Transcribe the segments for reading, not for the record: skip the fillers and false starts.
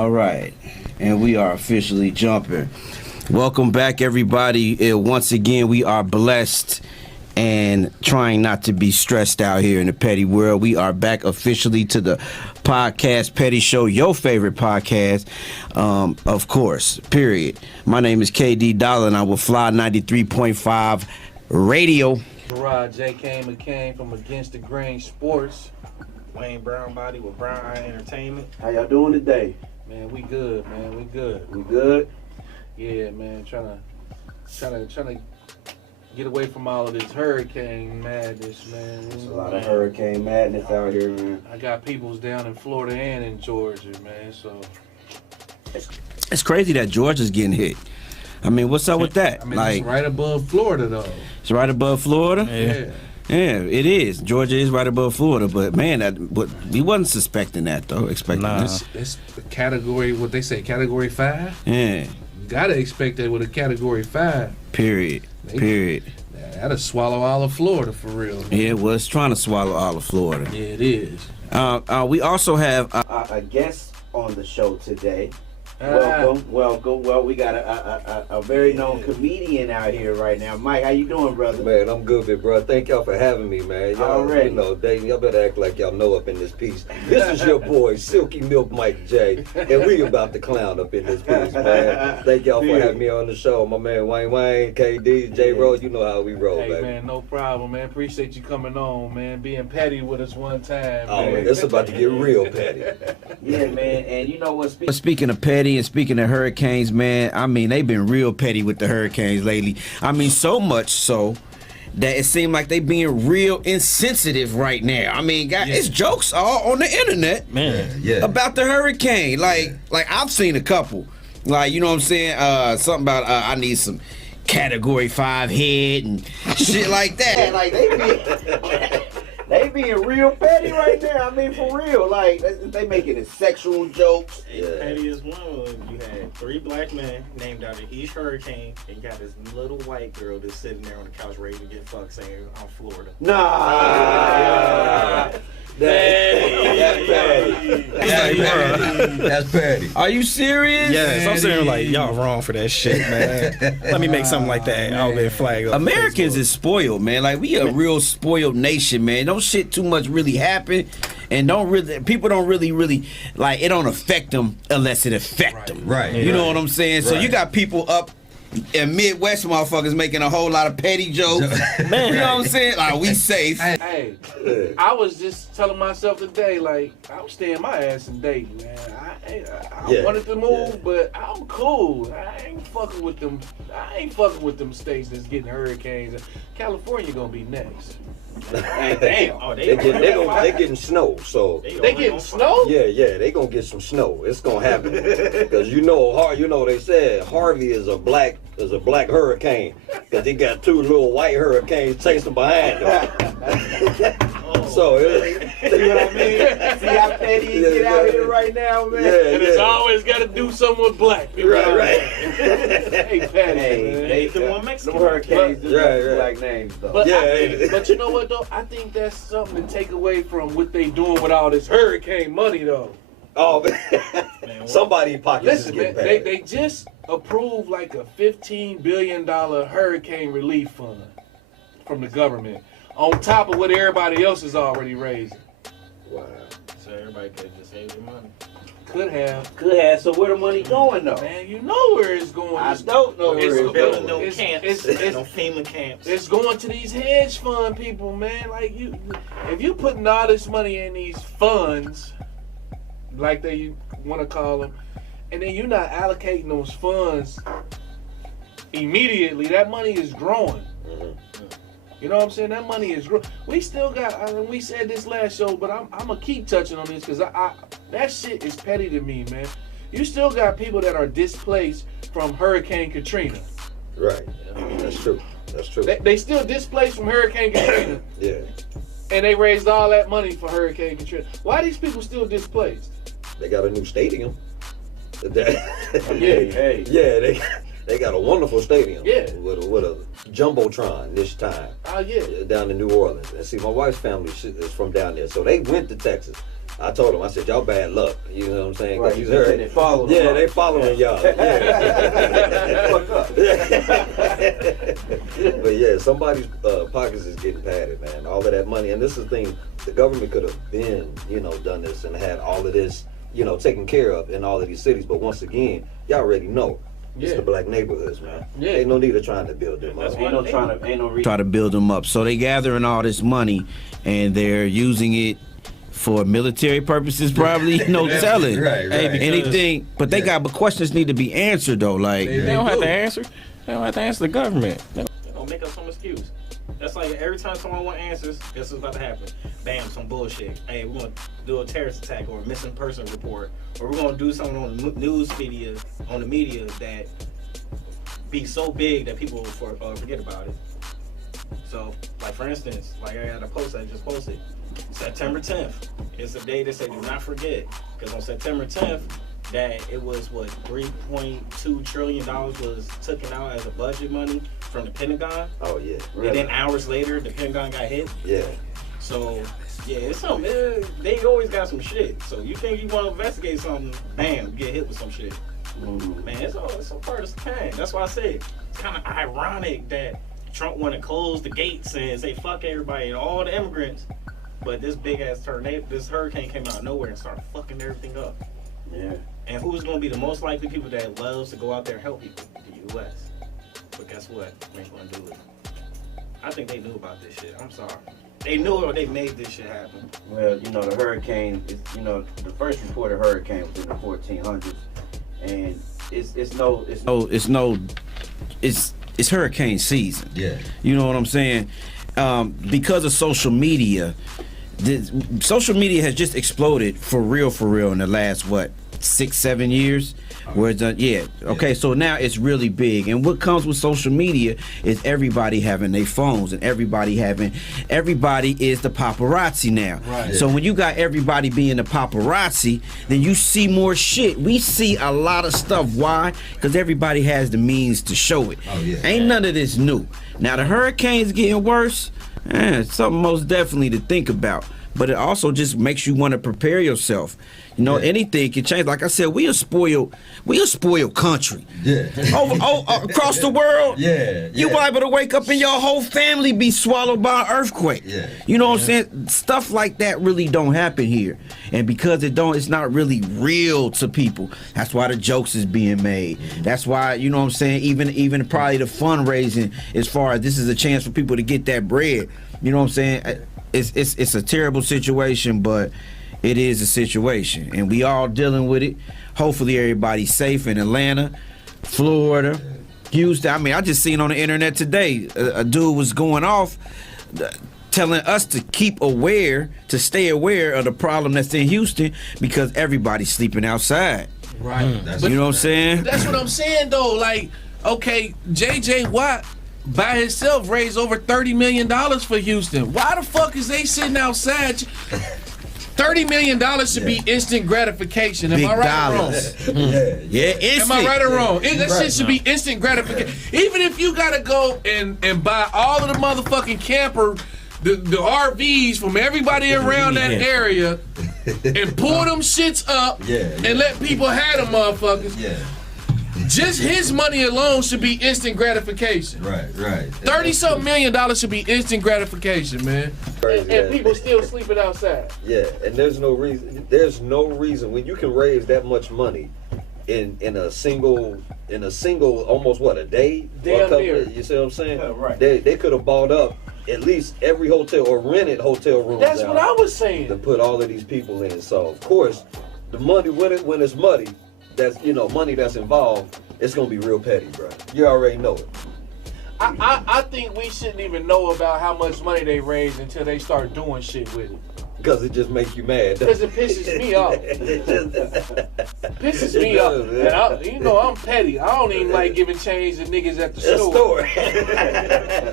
All right, and we are officially jumping. Welcome back, everybody. Once again, we are blessed and trying not to be stressed out here in the petty world. We are back officially to the podcast Petty Show, your favorite podcast, of course, period. My name is KD Dollar, and I'm with Fly 93.5 Radio. J.K. McCain from Against the Grain Sports. Wayne Brown Body with Brown Eye Entertainment. How y'all doing today? Man, we good, man. We good. We good? Yeah, man. Trying to get away from all of this hurricane madness, man. There's a lot of hurricane madness out here, man. I got peoples down in Florida and in Georgia, man. So it's crazy that Georgia's getting hit. I mean, what's up with that? I mean, it's right above Florida, though. It's right above Florida? Yeah. Yeah, it is. Georgia is right above Florida, but man, we wasn't suspecting that though. Expecting this. It's a category, what they say, category 5. Yeah. You gotta expect that with a category 5. Period. That'll swallow all of Florida for real. Man. Yeah, well, it's trying to swallow all of Florida. Yeah, it is. We also have a guest on the show today. Welcome. Well, we got a very known comedian out here right now. Mike, how you doing, brother? Man, I'm good, big bro. Thank y'all for having me, man. Y'all, Already. You know, Dayton, y'all better act like y'all know up in this piece. This is your boy, Silky Mike J, and we about to clown up in this piece, man. Thank y'all for having me on the show. My man Wayne, KD, J Rose, you know how we roll, hey, baby. Man, no problem, man. Appreciate you coming on, man. Being petty with us one time, Oh, man. it's about to get real petty. Yeah, man. And you know what? Speaking of petty and speaking of hurricanes, man, I mean, they've been real petty with the hurricanes lately. I mean, so much so that it seemed like they being real insensitive right now. I mean, guys, it's jokes all on the internet, man, about the hurricane. Like I've seen a couple. Like, you know what I'm saying? Something about I need some category 5 head and shit like that. Like they being real petty right now. I mean, for real. Like, they making it sexual jokes. The pettiest one was you had 3 black men named after each hurricane, and you got this little white girl that's sitting there on the couch ready to get fucked saying, I'm Florida. Nah. That's petty. That's petty. Are you serious? Yes, I'm saying like y'all wrong for that shit, man. Let me make something like that. I'll be flag up. Americans is spoiled, man. Like, we a real spoiled nation, man. Don't shit too much really happen, and people don't really like it. Don't affect them unless it affect them. Right. You know what I'm saying? So you got people up in Midwest motherfuckers making a whole lot of petty jokes. Man, you know what I'm saying? Like, we safe. Hey, I was just telling myself today, like, I'm staying my ass in Dayton, man. I wanted to move, but I'm cool. I ain't fucking with them states that's getting hurricanes. California gonna be next. Damn. Oh, They getting snow, so They getting snow? yeah, they gonna get some snow. It's gonna happen because you know they said Harvey is a black hurricane because he got 2 little white hurricanes chasing behind him. So see what I mean? See how petty he get out here right now, man. And it's always got to do something with black people. Right. Hey, petty, man. They Mexican. Them hurricanes just Right. black names, though. But but you know what though? I think that's something to take away from what they doing with all this hurricane money though. Oh, man, somebody pockets Listen, is getting man, bad. they just approved like a $15 billion hurricane relief fund from the government on top of what everybody else is already raising. Wow. So everybody could just save their money. Could have. So where the money going, though? Man, you know where it's going. I don't know where it's Building going. no camps, no FEMA camps. It's going to these hedge fund people, man. Like, if you putting all this money in these funds, like they want to call them, and then you're not allocating those funds immediately, that money is growing. You know what I'm saying? That money is growing. We still got, we said this last show, but I'm going to keep touching on this because that shit is petty to me, man. You still got people that are displaced from Hurricane Katrina. Right. That's true. They still displaced from Hurricane Katrina. Yeah. And they raised all that money for Hurricane Katrina. Why are these people still displaced? They got a new stadium. Yeah, They got a wonderful stadium. Yeah. With a jumbotron this time. Oh, yeah. Down in New Orleans. And see, my wife's family is from down there, so they went to Texas. I told him, I said, y'all bad luck. You know what I'm saying? Right, Cause you said they following yeah, them. they following y'all. Yeah. But yeah, somebody's pockets is getting padded, man. All of that money, and this is the thing, the government could have been, done this and had all of this, taken care of in all of these cities. But once again, y'all already know. It's the black neighborhoods, man. Yeah. Ain't no need of trying to build them up. Ain't no reason try to build them up. So they gathering all this money and they're using it for military purposes, probably. Telling right. Anything. But but questions need to be answered though. Like they don't have to answer. They don't have to answer the government. They don't make up some excuse. That's like every time someone wants answers, guess what's about to happen? Bam, some bullshit. Hey, we're gonna do a terrorist attack or a missing person report, or we're gonna do something on the news media, on the media that be so big that people will forget about it. So, like for instance, like I got a post I just posted. September 10th is the day they say do not forget, because on September 10th, that it was $3.2 trillion was taken out as a budget money from the Pentagon. Oh yeah. Really? And then hours later, the Pentagon got hit. Yeah. So yeah, it's something. They always got some shit. So you think you want to investigate something? Bam, get hit with some shit. Man, it's a part of the time. That's why I said it's kind of ironic that Trump want to close the gates and say fuck everybody and all the immigrants, but this big ass tornado, this hurricane came out of nowhere and started fucking everything up. Yeah. And who's gonna be the most likely people that loves to go out there and help people? The U.S. But guess what? We ain't gonna do it. I think they knew about this shit. I'm sorry. They knew it or they made this shit happen. Well, the hurricane is, the first reported hurricane was in the 1400s, and it's hurricane season. Yeah. You know what I'm saying? Because of social media, social media has just exploded for real in the last 6-7 years. Where it's okay, so now it's really big, and what comes with social media is everybody having their phones, and everybody is the paparazzi now. Right. So when you got everybody being the paparazzi, then you see more shit. We see a lot of stuff. Why? Because everybody has the means to show it. Oh, yeah. Ain't none of this new. Now the hurricane's getting worse. Something most definitely to think about. But it also just makes you want to prepare yourself. Anything can change. Like I said, we a spoiled country. Yeah. Across the world. Yeah. You liable to wake up and your whole family be swallowed by an earthquake. Yeah. You know what I'm saying? Stuff like that really don't happen here. And because it's not really real to people. That's why the jokes is being made. That's why, you know what I'm saying, even probably the fundraising as far as this is a chance for people to get that bread. You know what I'm saying? It's a terrible situation, but it is a situation, and we all dealing with it. Hopefully everybody's safe in Atlanta, Florida, Houston. I mean, I just seen on the internet today, a dude was going off telling us to stay aware of the problem that's in Houston because everybody's sleeping outside. Right. You know what I'm saying? That's what I'm saying though. Like, okay, J.J. Watt by himself raised over $30 million for Houston. Why the fuck is they sitting outside? $30 million should be instant gratification. Am I right or wrong? Yeah, instant. Am I right or wrong? That shit should be instant gratification. Even if you gotta go and buy all of the motherfucking camper, the RVs from everybody around that area and pull them shits up and let people have them motherfuckers. Yeah. Just his money alone should be instant gratification. Right. 30-something million dollars should be instant gratification, man. And people still sleeping outside. Yeah, and there's no reason when you can raise that much money in a single almost a day? Damn near. You see what I'm saying? Yeah, right. They could have bought up at least every hotel or rented hotel rooms. That's what I was saying. To put all of these people in. So of course, the money when it's money, that's money that's involved, it's gonna be real petty, bro. You already know it. I think we shouldn't even know about how much money they raise until they start doing shit with it. Because it just makes you mad. Because it pisses me off. Pisses me off. And I'm petty. I don't even like giving change to niggas at the store.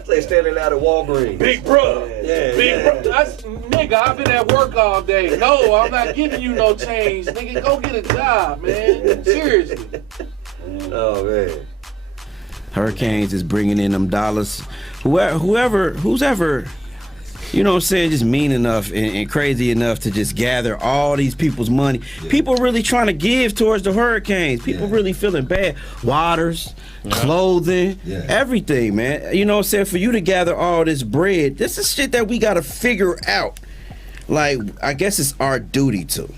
They standing out at Walgreens. Big bro. Big bro. Nigga, I've been at work all day. No, I'm not giving you no change. Nigga, go get a job, man. Seriously. Oh, man. Hurricanes is bringing in them dollars. Who's ever you know what I'm saying, just mean enough and crazy enough to just gather all these people's money. Yeah. People really trying to give towards the hurricanes. People really feeling bad. Waters, clothing, everything, man. You know what I'm saying? For you to gather all this bread, this is shit that we got to figure out. Like, I guess it's our duty to.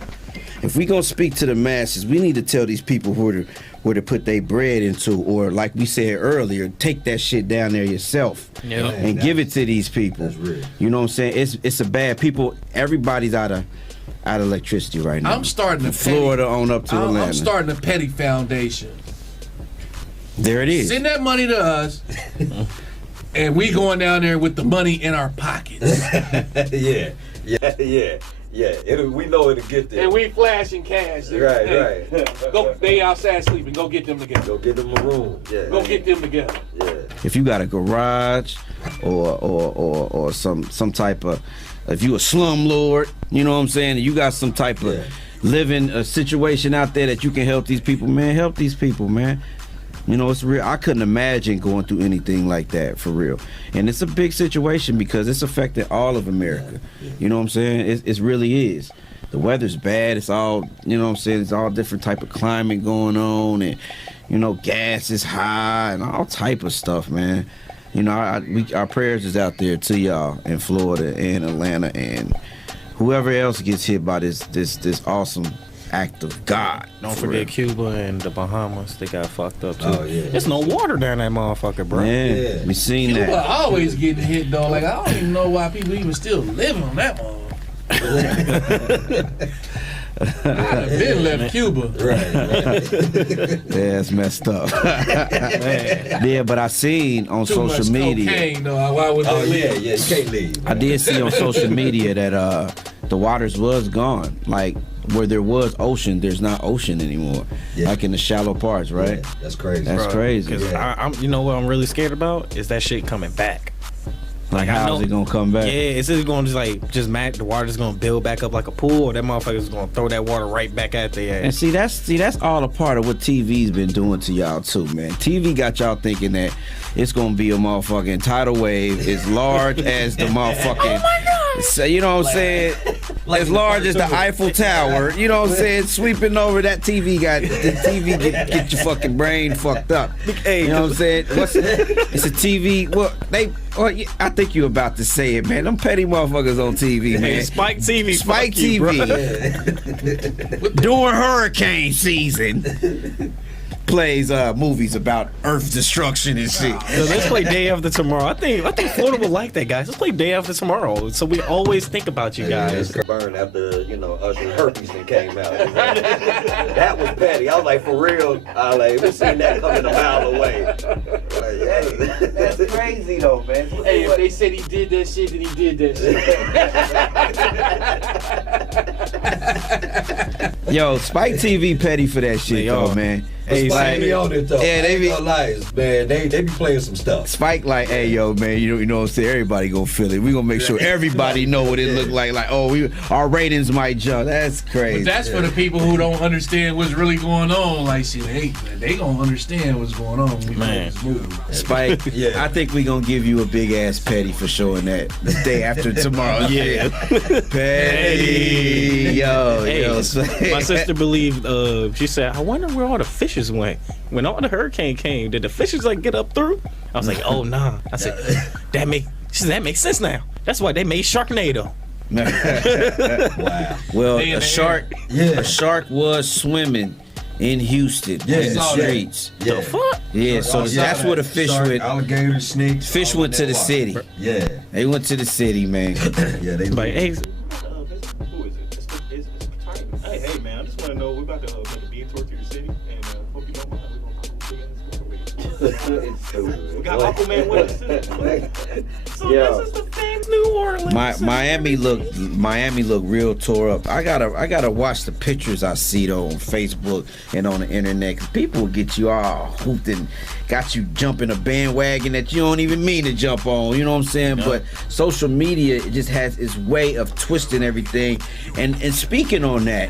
If we gonna speak to the masses, we need to tell these people where to put their bread into, or like we said earlier, take that shit down there yourself and give it to these people. That's real. You know what I'm saying? It's a bad people. Everybody's out of electricity right now. I'm starting to Florida on up to Atlanta. I'm starting a petty foundation. There it is. Send that money to us, and we going down there with the money in our pockets. Yeah. We know it'll get there. And we flashing cash. Right. Go. They outside sleeping. Go get them together. Go get them a room. Yeah. Go get them together. Yeah. If you got a garage or some type of, if you a slumlord, you know what I'm saying, and you got some type of living a situation out there that you can help these people, man. Help these people, man. You know, it's real. I couldn't imagine going through anything like that, for real. And it's a big situation because it's affecting all of America. You know what I'm saying? It really is. The weather's bad. It's all, you know what I'm saying? It's all different type of climate going on. And, you know, gas is high and all type of stuff, man. You know, our prayers is out there to y'all in Florida and Atlanta and whoever else gets hit by this awesome act of God. Don't forget Cuba and the Bahamas. They got fucked up too. Oh, yeah. There's no water down that motherfucker, bro. Yeah. We seen Cuba that. always getting hit though. Like, I don't even know why people even still living on that motherfucker. I'd have been left Cuba. Right. Yeah, it's messed up. Yeah, but I seen on Too social much media. cocaine, though. Why would they leave? You can't leave. I did see on social media that the waters was gone. Like where there was ocean, there's not ocean anymore. Yeah. Like in the shallow parts, right? Yeah, that's crazy. That's crazy. Because I'm, you know what I'm really scared about is that shit coming back. Like how's it gonna come back? Yeah, it's just gonna the water just gonna build back up like a pool, or that motherfucker's gonna throw that water right back at their ass. And that's all a part of what TV's been doing to y'all too, man. TV got y'all thinking that it's gonna be a motherfucking tidal wave as large as the motherfucking. Oh my God! So, you know what I'm saying? As large as the Eiffel Tower, you know what I'm saying? Sweeping over that TV get your fucking brain fucked up. Hey, you know what I'm saying? It's a TV. Well, I think you about to say it, man. Them petty motherfuckers on TV, man. Hey, Spike TV. Spike TV. During hurricane season. Plays movies about Earth destruction and shit. So let's play Day After Tomorrow. I think Florida would like that, guys. Let's play Day After Tomorrow. So we always think about you guys. Burned after Usher's herpes thing came out. That was petty. I was like, for real. We seen that coming a mile away. That's crazy though, man. Hey, if they said he did that shit, then he did that shit. Yo, Spike TV petty for that shit, though, man. Hey, Spike be on it though. Yeah, they be lies, man. They be playing some stuff. Spike like, hey, yo, man, you know what I'm saying? Everybody gonna feel it. We gonna make sure everybody know what it look like. Like, our ratings might jump. That's crazy. But that's for the people who don't understand what's really going on. Like, shit, they gonna understand what's going on when we play this movie. Spike, I think we gonna give you a big ass petty for showing that the Day After Tomorrow. Yeah, petty, yo. My sister believed. She said, "I wonder where all the fishes went when all the hurricane came. Did the fishes get up through?" I was like, "Oh nah." I said, "That makes sense now. That's why they made Sharknado." Wow. Well, a shark was swimming in Houston in the streets. Yeah. The fuck? Yeah, so that's where the fish went. Alligators, snakes. Fish went to the city. Yeah. They went to the city, man. Yeah, they like, hey. Who is it? It's hey, man, I just want to know, we're about to make a beat tour to your city, and hope you don't mind. We're going to put a big ass we got Aquaman with us too. So this is the fame New Orleans. Miami look real tore up. I gotta watch the pictures I see though on Facebook and on the internet, 'cause people will get you all hooped and got you jumping a bandwagon that you don't even mean to jump on. You know what I'm saying? No. But social media, it just has its way of twisting everything. And speaking on that,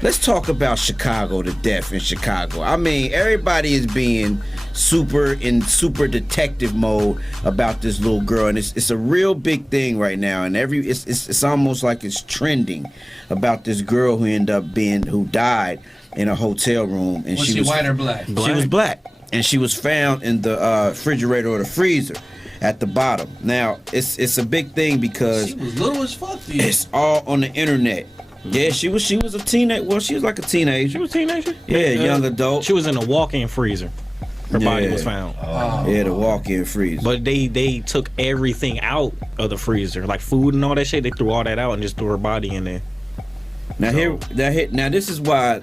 let's talk about Chicago, the death in Chicago. I mean, everybody is being super detective mode about this little girl, and it's a real big thing right now, and it's almost like it's trending about this girl who died in a hotel room, and Was she white or black? She was black, and she was found in the refrigerator or the freezer at the bottom. Now it's a big thing because she was little as fuck. It's all on the internet. Yeah, she was a teenage. Well, she was like a teenager. She was a teenager. Yeah, young adult. She was in a walk-in freezer. Her body was found. Yeah, the walk-in freezer. But they took everything out of the freezer, like food and all that shit. They threw all that out and just threw her body in there. Now this is why,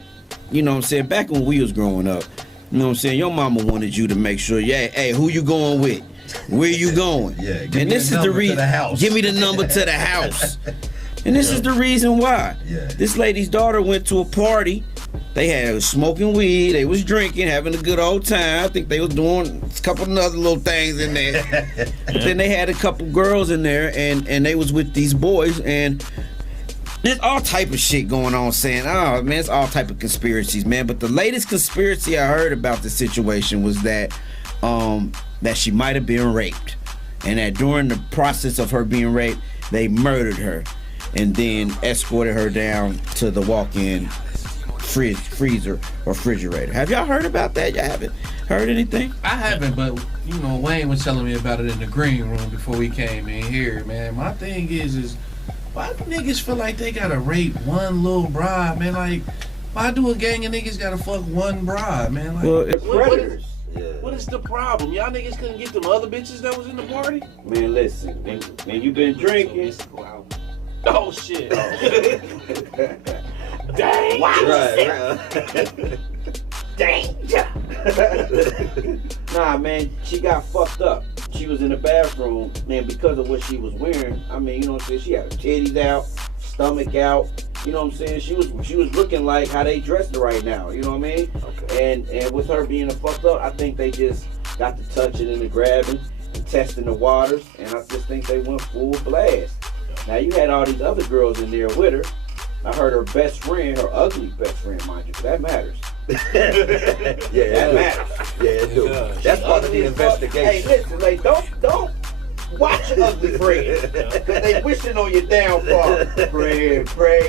you know what I'm saying, back when we was growing up, you know what I'm saying, your mama wanted you to make sure, hey, who you going with? Where you going? Yeah, and this is the reason. Give me the number to the house. And this is the reason why. Yeah. This lady's daughter went to a party. They had smoking weed. They was drinking, having a good old time. I think they was doing a couple of other little things in there. But then they had a couple girls in there, and they was with these boys, and there's all type of shit going on, saying, oh man, it's all type of conspiracies, man. But the latest conspiracy I heard about the situation was that she might have been raped, and that during the process of her being raped, they murdered her and then escorted her down to the walk-in freezer or refrigerator. Have y'all heard about that? Y'all haven't heard anything? I haven't, but you know, Wayne was telling me about it in the green room before we came in here, man. My thing is why do niggas feel like they gotta rape one little bride, man? Like, why do a gang of niggas gotta fuck one bride, man? Like, Well, it's predators. What is the problem? Y'all niggas couldn't get them other bitches that was in the party? Man, listen, when you been drinking. Oh shit. Dang. Right. Danger. Nah, man, she got fucked up. She was in the bathroom, man, because of what she was wearing. I mean, you know what I'm saying? She had her titties out, stomach out. You know what I'm saying? She was looking like how they dressed her right now. You know what I mean? Okay. And with her being fucked up, I think they just got to touching and the grabbing and testing the waters, and I just think they went full blast. Now you had all these other girls in there with her. I heard her best friend, her ugly best friend, mind you, 'cause that matters. Yeah, That matters. Yeah, it do. That's part of the investigation. Hey, listen, like, don't watch your ugly friend, because they wishing on your downfall. Pray,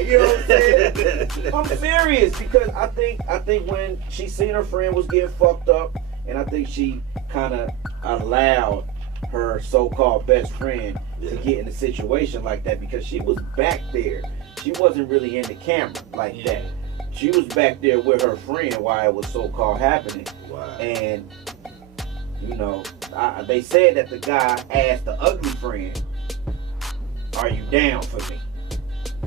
you know what I'm saying? I'm serious, because I think when she seen her friend was getting fucked up, and I think she kind of allowed her so-called best friend to get in a situation like that, because she was back there. She wasn't really in the camera like that. She was back there with her friend while it was so-called happening. Wow. And, you know, they said that the guy asked the ugly friend, are you down for me?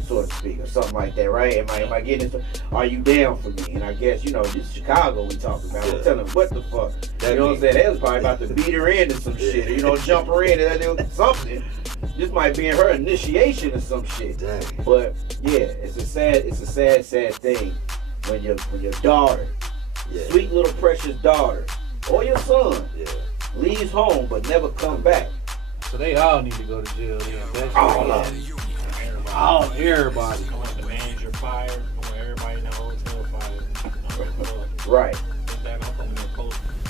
So to speak, or something like that, right? Am I getting into, are you down for me? And I guess, you know, this is Chicago we talking about. I'm telling them, what the fuck? You know what I'm saying? They was probably about to beat her into some shit, or, you know, jump her in and something. This might be in her initiation or some shit. Dang. But yeah, it's a sad thing when your daughter, sweet little precious daughter, or your son, leaves home but never come back. So they all need to go to jail. Yeah, that's All of them. Everybody. I want the manager fired. I want everybody in that hotel fired. Right.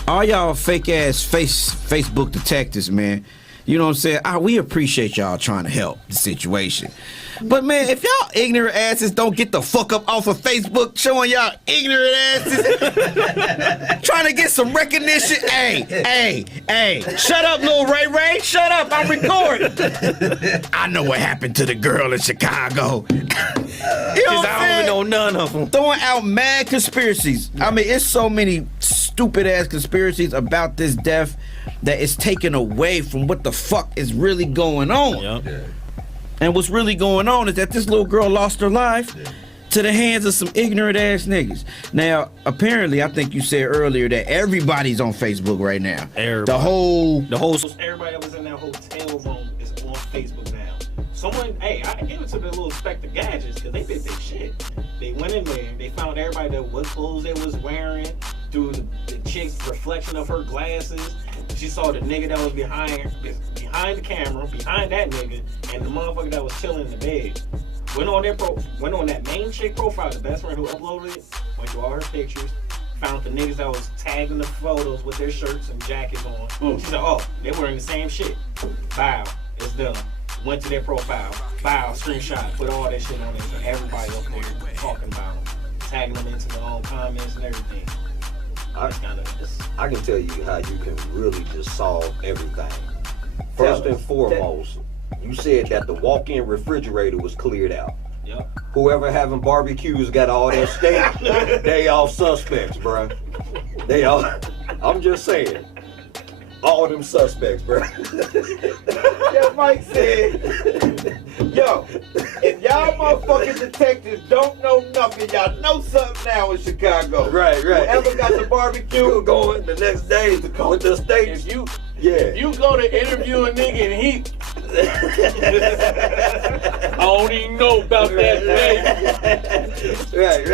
All y'all fake ass Facebook detectives, man. You know what I'm saying? We appreciate y'all trying to help the situation. But man, if y'all ignorant asses don't get the fuck up off of Facebook showing y'all ignorant asses trying to get some recognition, hey, shut up, little Ray, shut up, I'm recording. I know what happened to the girl in Chicago. You know what I don't even know none of them. Throwing out mad conspiracies. I mean, it's so many stupid ass conspiracies about this death that it's taken away from what the fuck is really going on. Yep. Yeah. And what's really going on is that this little girl lost her life to the hands of some ignorant ass niggas. Now, apparently, I think you said earlier that everybody's on Facebook right now. Everybody. The whole Everybody that was in that hotel room is on Facebook now. Someone, I give it to the little Spectre Gadgets, because they did their shit. They went in there, they found everybody that what clothes they was wearing through the chick's reflection of her glasses. She saw the nigga that was behind the camera, behind that nigga, and the motherfucker that was chilling in the bed. Went on that main chick profile, the best friend who uploaded it, went through all her pictures, found the niggas that was tagging the photos with their shirts and jackets on. She said, oh, they wearing the same shit. Bow, it's done. Went to their profile. Bow, screenshot, put all that shit on it. So everybody up there talking about them, tagging them into their own comments and everything. I can tell you how you can really just solve everything. First and foremost, you said that the walk-in refrigerator was cleared out. Yep. Whoever having barbecues got all that steak, they all suspects, bro. They all, I'm just saying, all them suspects, bro. Yeah, Mike said, yo, if y'all motherfucking detectives don't know nothing, y'all know something now in Chicago. Right. Whoever got the barbecue going the next day with the steak. If you go to interview a nigga and he, I don't even know about that day. Right.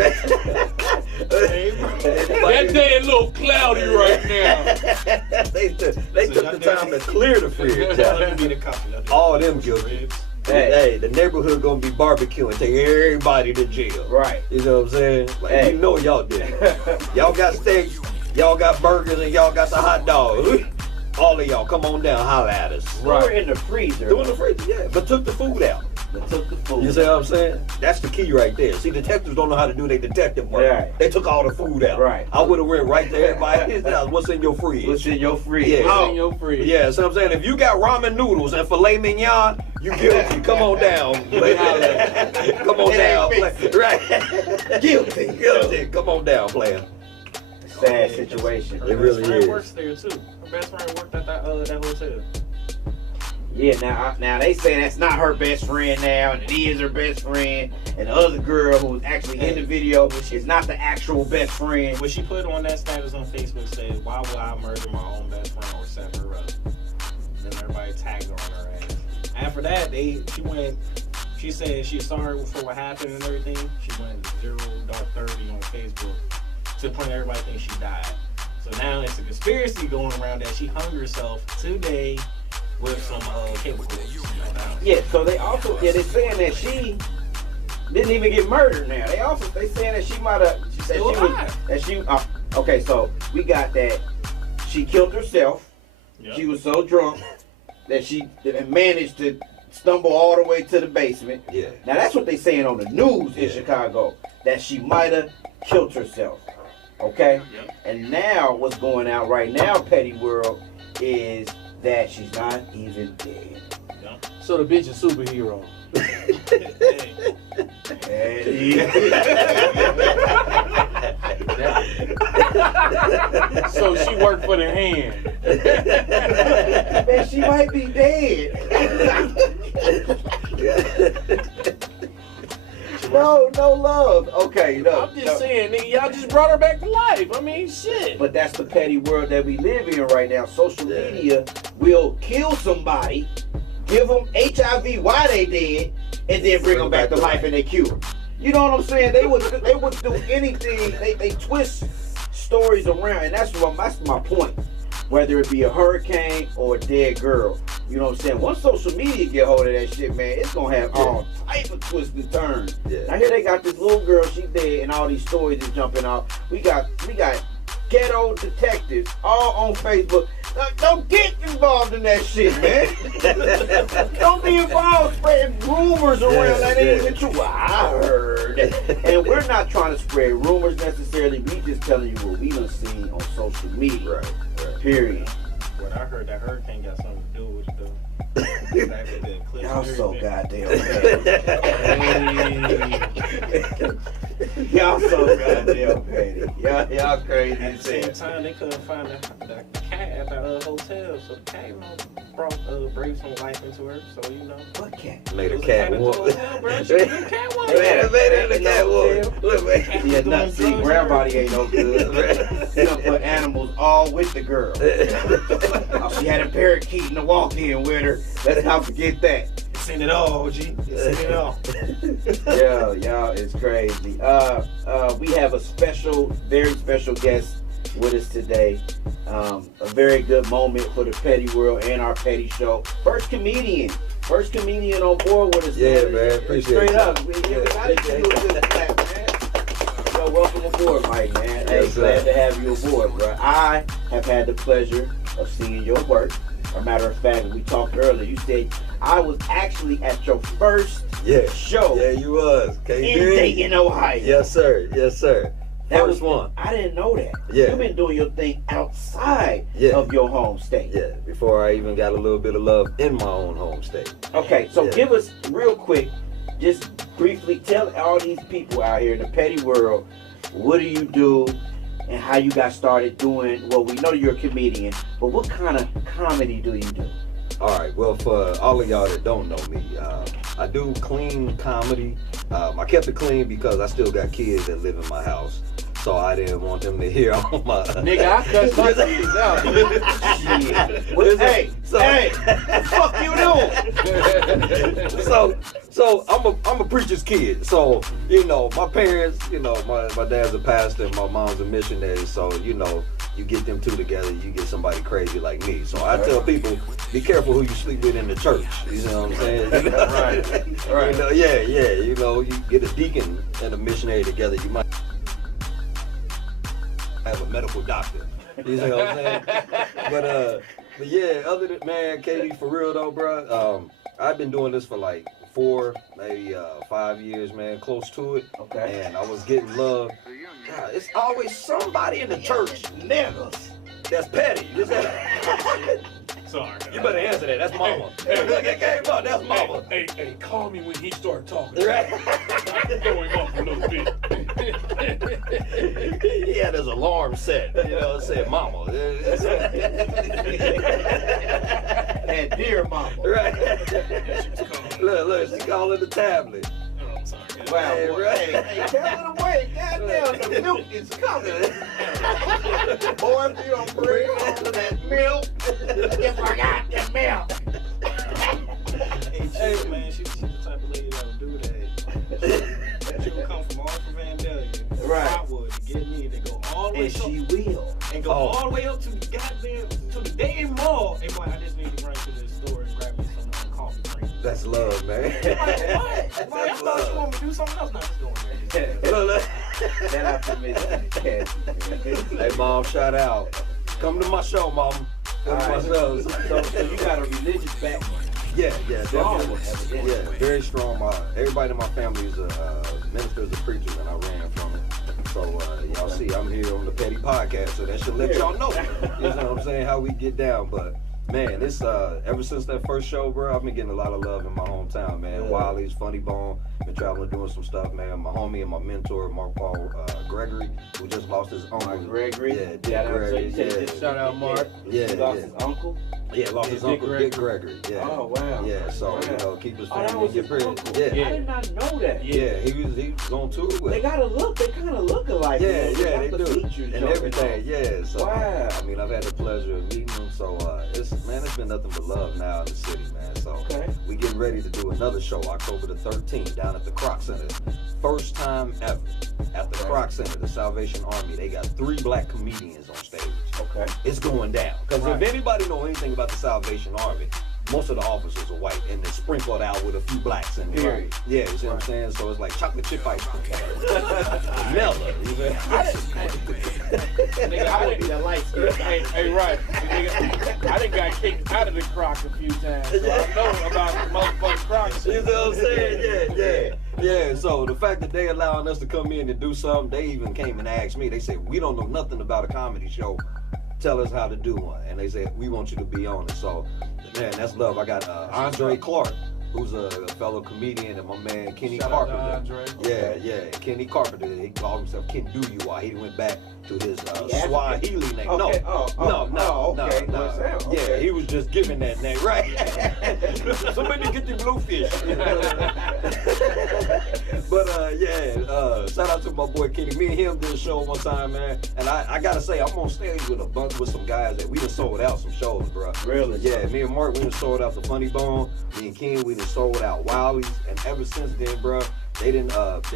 That day a little cloudy right now. They took the time to clear the fridge out. All them guilty. Hey, the neighborhood gonna be barbecuing, take everybody to jail. Right. You know what I'm saying? Like, you know y'all did. Y'all got steaks, y'all got burgers, and y'all got the hot dogs. All of y'all, come on down, holla at us. Right. We're in the freezer. Doing the freezer, yeah. But took the food out. You see what I'm saying? That's the key right there. See, detectives don't know how to do their detective work. Right. They took all the food out. Right. I would have went right to everybody's house. What's in your fridge? What's in your fridge? Yeah. What's in your fridge? Yeah, so I'm saying, if you got ramen noodles and filet mignon, you guilty. Come on down. Come on down. Right. Guilty. Come on down, player. Sad situation. It really is. Works there too. Her best friend worked at that hotel. Yeah, now they say that's not her best friend now, and it is her best friend, and the other girl who was actually in the video is not the actual best friend. What she put on that status on Facebook said, "Why would I murder my own best friend or set her up?" Then everybody tagged her on her ass. After that, she said she's sorry for what happened and everything. She went 0-30 on Facebook to the point everybody thinks she died. So now it's a conspiracy going around that she hung herself today with some cable cords. Yeah, so they're saying that she didn't even get murdered now. They saying that she might have, okay, so we got that she killed herself. Yep. She was so drunk that she managed to stumble all the way to the basement. Yeah. Now that's what they saying on the news in Chicago, that she might have killed herself. Okay? Yep. And now what's going out right now, Petty World, is that she's not even dead. Yep. So the bitch is superhero. So she worked for the hand. Man, she might be dead. No love. Okay, no. I'm just saying, nigga, y'all just brought her back to life. I mean, shit. But that's the petty world that we live in right now. Social media will kill somebody, give them HIV while they dead, and then bring them back to life and they cure. You know what I'm saying? They would do anything. They twist stories around, and that's my point. Whether it be a hurricane or a dead girl. You know what I'm saying? Once social media get hold of that shit, man, it's gonna have all type of twists and turns. Yeah. Now here they got this little girl, she dead, and all these stories is jumping off. We got ghetto detectives all on Facebook. Don't get involved in that shit, man. Don't be involved spreading rumors around that ain't even true. Well, I heard. And we're not trying to spread rumors necessarily. We just telling you what we done seen on social media. Right. Period. What I heard, that hurricane got something to do with it, though. Y'all so goddamn petty. Y'all so goddamn petty. Y'all crazy. At the same time, they couldn't find the cat at the hotel, so the cat breathed some life into her. So What cat? Made a cat walk. Made a cat walk. Look, man. Yeah, nothing. See, grandbody ain't no good. You done put animals all with the girl. She had a parakeet in the walk-in with her. Let's not forget that. Seen it all, OG. Seen it all. Yeah, y'all, it's crazy. We have a very special guest with us today. A very good moment for the Petty World and our Petty Show. First comedian on board with us. Yeah, man. Appreciate Straight it. up. Everybody can do a good clap, man. So welcome aboard, Mike, man. Hey, Yes, glad sir. to have you aboard, bro. I have had the pleasure of seeing your work. As a matter of fact, we talked earlier. You said I was actually at your first show Yeah, you was. in Dayton, Ohio. Yes, sir. Yes, sir. That First one. I didn't know that. Yeah. You've been doing your thing outside Yeah. of your home state. Yeah, before I even got a little bit of love in my own home state. Okay, so Yeah. give us real quick, just briefly tell all these people out here in the petty world, what do you do and how you got started doing, well, we know you're a comedian, but what kind of comedy do you do? All right, well, for all of y'all that don't know me, I do clean comedy. I kept it clean because I still got kids that live in my house. So I didn't want them to hear all my... Nigga, I cussed my kids out. Shit. Well, hey, the fuck you doing? So I'm a preacher's kid. So, you know, my parents, you know, my dad's a pastor and my mom's a missionary. So, you know, you get them two together, you get somebody crazy like me. So I tell people, be careful who you sleep with in the church. You know what I'm saying? Right. You know, yeah. You know, you get a deacon and a missionary together, you might have a medical doctor. You know what I'm saying? But yeah, other than, man, Katie, for real though, bro, I've been doing this for like 4, maybe 5 years, man, close to it. Okay. And I was getting love. God, it's always somebody in the church, niggas, that's petty. Sorry. You better answer that. That's mama. Hey, look, it came up. That's mama. Hey, call me when he start talking. Right. Throw him off a little bit. He had his alarm set. You know, it said mama. And dear mama. Right. Look, she calling the tablet. Oh, I'm sorry. Wow, Hey, boy, right. hey, tell it away. Goddamn, the milk is coming. Boy, if you don't bring on that milk, you forgot the milk. Hey, chick, man, she's the type of lady that would do that. She would come from all from Vandalia, Right. Trotwood, to get me to go all the way And to she will. and go all the way up to the goddamn to the Dayton Mall. And boy, I just need to run to this store and grab me some coffee drink. That's love, man. Like, what? Like, I That's thought you love. want me to do something else. Not just going there. Look. Then I permit Hey, mom, shout out. Come to my show, mom. Come to my shows. So you got a religious background. Yeah, Strong definitely. one, evidently. Yeah, very strong. Everybody in my family is ministers or preachers, and I ran from it. So y'all see, I'm here on the Petty Podcast, so that should let y'all know. You know what I'm saying? How we get down, but. Man, it's ever since that first show, bro, I've been getting a lot of love in my hometown, man. Yeah. Wiley's, Funny Bone, been traveling doing some stuff, man. My homie and my mentor, Mark Paul Gregory, who just lost his uncle. Mark Gregory. Yeah, Dick Shout out, Gregory. so you said Yeah. this- Shout out, Mark. He Yeah, lost yeah. his uncle. Yeah, lost his Dick uncle, Dick Gregory. Yeah. Oh wow. Yeah, so Wow. you know, keep his Oh, that family was get his pretty. uncle. Yeah. I did not know that. Yeah, he was on tour with. They gotta look. They kind of look alike. Yeah, man. yeah, got they the do, features and jumping everything. off. Yeah, so Wow. I mean, I've had the pleasure of meeting him. So it's been nothing but love now in the city, man. So Okay. we getting ready to do another show October the 13th down at the Croc Center. First time ever at the Croc Center, the Salvation Army. They got 3 black comedians on stage. Okay. It's going down. Because Right. if anybody know anything about the Salvation Army, most of the officers are white and they're sprinkled out with a few blacks in there. Period. Yeah, you see what I'm saying? So it's like chocolate chip ice cream. Mellow. You know? Nigga, I didn't get light skin. Hey, right. Nigga, I done got kicked out of the Croc a few times, so I know about the motherfucking Crocs. You know what I'm saying? Yeah. So the fact that they allowing us to come in and do something, they even came and asked me. They said, we don't know nothing about a comedy show. Tell us how to do one. And they said, we want you to be on it. So, man, that's love. I got Andre Clark, who's a fellow comedian, and my man Kenny Shout out to Carpenter. Andre. Yeah. Kenny Carpenter. He called himself Ken Do-You-Why. He went back to his African? Swahili name. Okay. No. Okay. No. Okay. Yeah, he was just giving that name, right? Somebody get the bluefish. But shout out to my boy Kenny. Me and him did a show one time, man. And I gotta say, I'm on stage with some guys that we done sold out some shows, bro. Really? Yeah, me and Mark, we done sold out the Funny Bone. Me and Ken, we done sold out Wiley's. And ever since then, bro, they been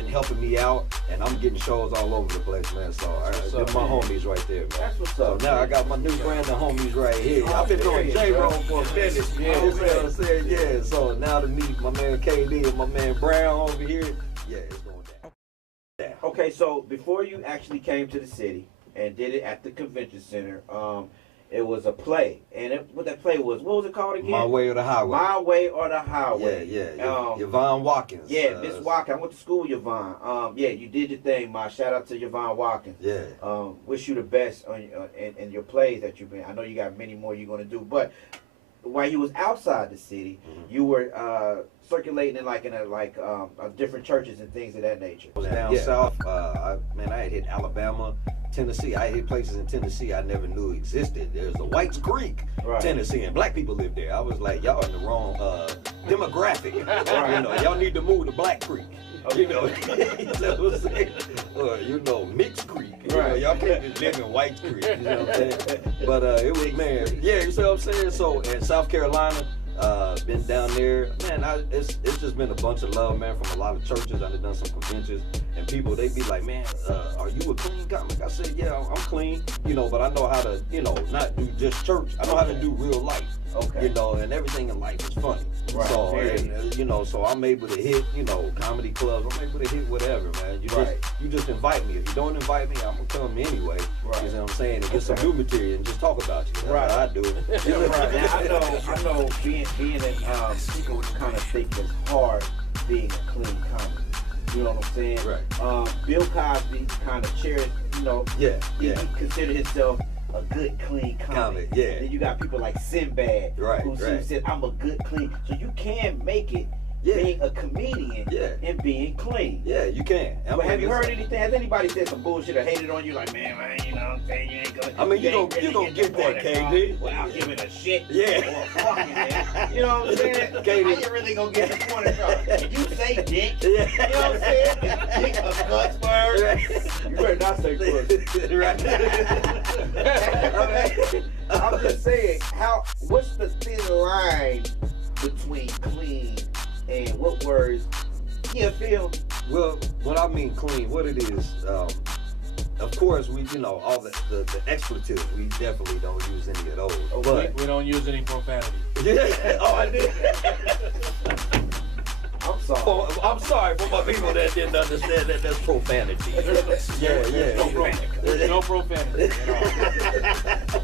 helping me out, and I'm getting shows all over the place, man. So they're my homies right there, man. That's what's So up. now I got my new brand of homies right here. I've been doing there you J-Roll go. for a minute. Yeah, You know what I'm saying? Yeah, so now to meet my man KD and my man Brown over here, yeah, it's going down. Okay, so before you actually came to the city and did it at the convention center, it was a play, and what that play was, what was it called again? My Way or the Highway. My Way or the Highway. Yeah. Yvonne Watkins. Yeah, Miss Watkins. I went to school with Yvonne. Yeah, you did your thing, Ma. Shout out to Yvonne Watkins. Yeah. Wish you the best on in your plays that you've been. I know you got many more you're gonna do, but while you was outside the city, you were circulating in different churches and things of that nature. I was down south. I had hit Alabama, Tennessee. I hit places in Tennessee I never knew existed. There's a Whites Creek, Tennessee, and black people live there. I was like, y'all in the wrong demographic. You know, y'all need to move to Black Creek. You know, you know what I'm saying? Or, you know, Mixed Creek. You know, y'all can't just live in White Creek. You know what I'm saying? But it was, man, yeah, you see what I'm saying? So, in South Carolina, been down there, man, it's just been a bunch of love, man, from a lot of churches. I've done some conventions, and people, they be like, man, are you a clean comic? I said, yeah, I'm clean, you know, but I know how to, you know, not do just church. I know how to do real life. Okay. You know, and everything in life is funny. Right. So, and, you know, so I'm able to hit, you know, comedy clubs. I'm able to hit whatever, man. You just invite me. If you don't invite me, I'm gonna come anyway. Right. You know what I'm saying? And get some new material and just talk about you. That's how I do it. Right. Now, I know being in people kind of think it's hard being a clean comic. You know what I'm saying? Right. Bill Cosby kind of cherished, you know, he considered himself a good, clean comic. Yeah. Then you got people like Sinbad, who said, I'm a good, clean. So you can make it being a comedian and being clean. Yeah, you can. But have you heard anything? Has anybody said some bullshit or hated on you? Like, man, you know what I'm saying? You ain't gonna. I mean, you don't get that, KD. Without giving a shit. Yeah. Or fucking man. You know what I'm saying? KD. How you really gonna get the point across? If you say dick, you know what I'm saying? Dick a cuss word. You better not say pussy. Right. I'm just saying, what's the thin line between clean and what words you feel? Well, what I mean clean, what it is, of course, we, you know, all the expletives, we definitely don't use any of those. Oh, but we don't use any profanity. Yeah. Oh, I did. I'm sorry. I'm sorry for my people that didn't understand that that's profanity. There's no profanity at all.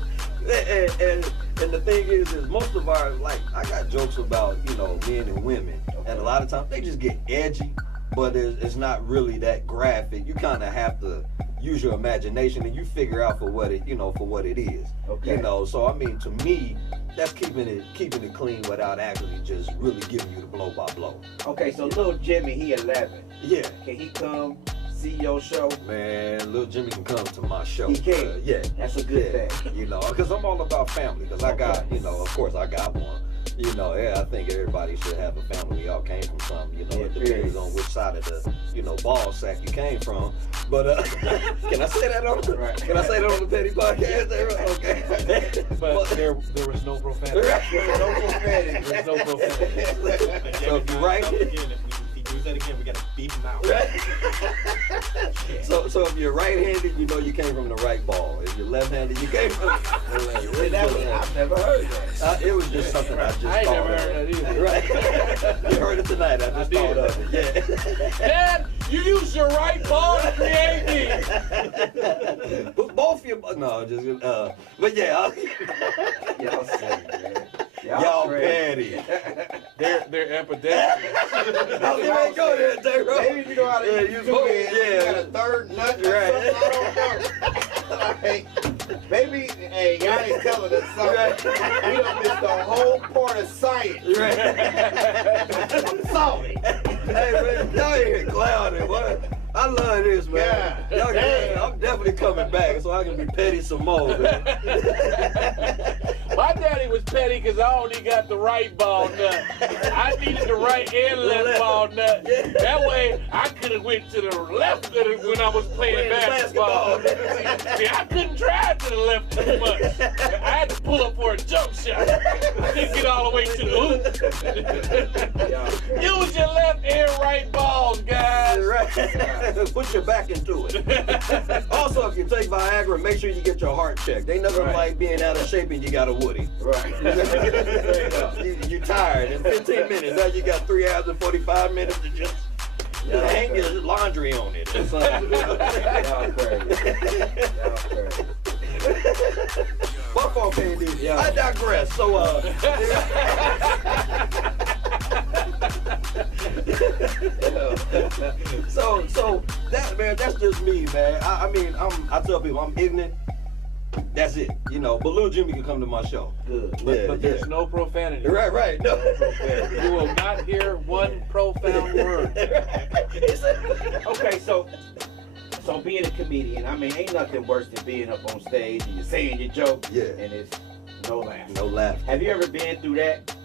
And the thing is most of our, like, I got jokes about, you know, men and women, and a lot of times they just get edgy, but it's not really that graphic. You kind of have to use your imagination and you figure out for what it is. Okay. You know, so I mean, to me, that's keeping it clean without actually just really giving you the blow by blow. Okay, so little Jimmy, he 11. Yeah. Can he come see your show? Man, little Jimmy can come to my show. He can. Yeah. That's a good thing. You know, because I'm all about family. Because I got, you know, of course I got one. You know, I think everybody should have a family. We all came from something. You know, it depends on which side of the, you know, ball sack you came from. But can I say that on the? Right. Can I say that on the Petty Podcast? Okay. But there was no profanity. There's no profanity. So if you're right. If he does that again, we gotta beat him out. So if you're right-handed, you know you came from the right ball. If you're left-handed, you came from the left. I've never heard that. It was just something I just I ain't thought never of. heard that either. Right? You heard it tonight. I just thought of it. Yeah. Dad, you use your right ball to create me. But both your no, just but yeah. Y'all silly, man. Y'all petty. They're epidemic. I ain't go there, J-Ro. Maybe you know how to use two hands. You got a third nut or something. I don't know. Maybe, hey, y'all ain't telling us something. We done missed the whole part of science. I'm sorry. Hey, man, y'all ain't here clowning. What? I love this, man. Yeah. I'm definitely coming back so I can be petty some more, man. My daddy was petty because I only got the right ball nut. I needed the right and left ball nut. That way, I could have went to the left when I was playing basketball. See, I couldn't drive to the left too much. I had to pull up for a jump shot. I couldn't get all the way to the hoop. Use your left and right balls, guys. Right. Put your back into it. Also, if you take Viagra, make sure you get your heart checked. Ain't nothing like being out of shape and you got a Woody. Right. You're tired in 15 minutes. Now you got 3 hours and 45 minutes to just hang your laundry on it. Or something. Y'all crazy. Y'all crazy. Fuck on KD. I digress. So that, man, that's just me, man. I mean, I tell people I'm ignorant. That's it, but Lil Jimmy can come to my show. Good. But there's no profanity. Right. No. You will not hear one profound word. Okay, so being a comedian, I mean, ain't nothing worse than being up on stage and you're saying your joke, and it's no laugh. No laugh. Have you ever been through that?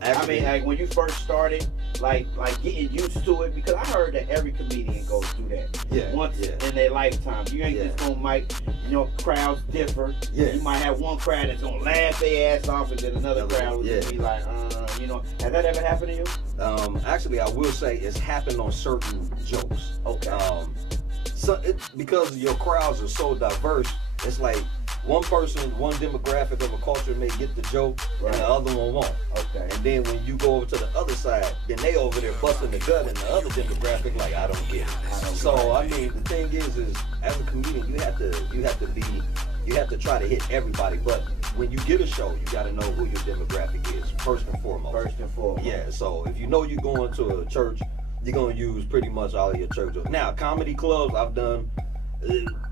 Actually, I mean, like when you first started, like getting used to it, because I heard that every comedian goes through that once in their lifetime. You ain't just gonna crowds differ. Yeah. You might have one crowd that's gonna laugh their ass off, and then another crowd will just be like, Has that ever happened to you? Actually, I will say it's happened on certain jokes. Okay. Because your crowds are so diverse, it's like one person, one demographic of a culture may get the joke, and the other one won't. Okay. And then when you go over to the other side, then they over there busting the gut, and the other demographic like, I don't get it. So I mean, the thing is as a comedian, you have to try to hit everybody. But when you get a show, you got to know who your demographic is first and foremost. Yeah. So if you know you're going to a church, you're gonna use pretty much all of your church jokes. Now, comedy clubs, I've done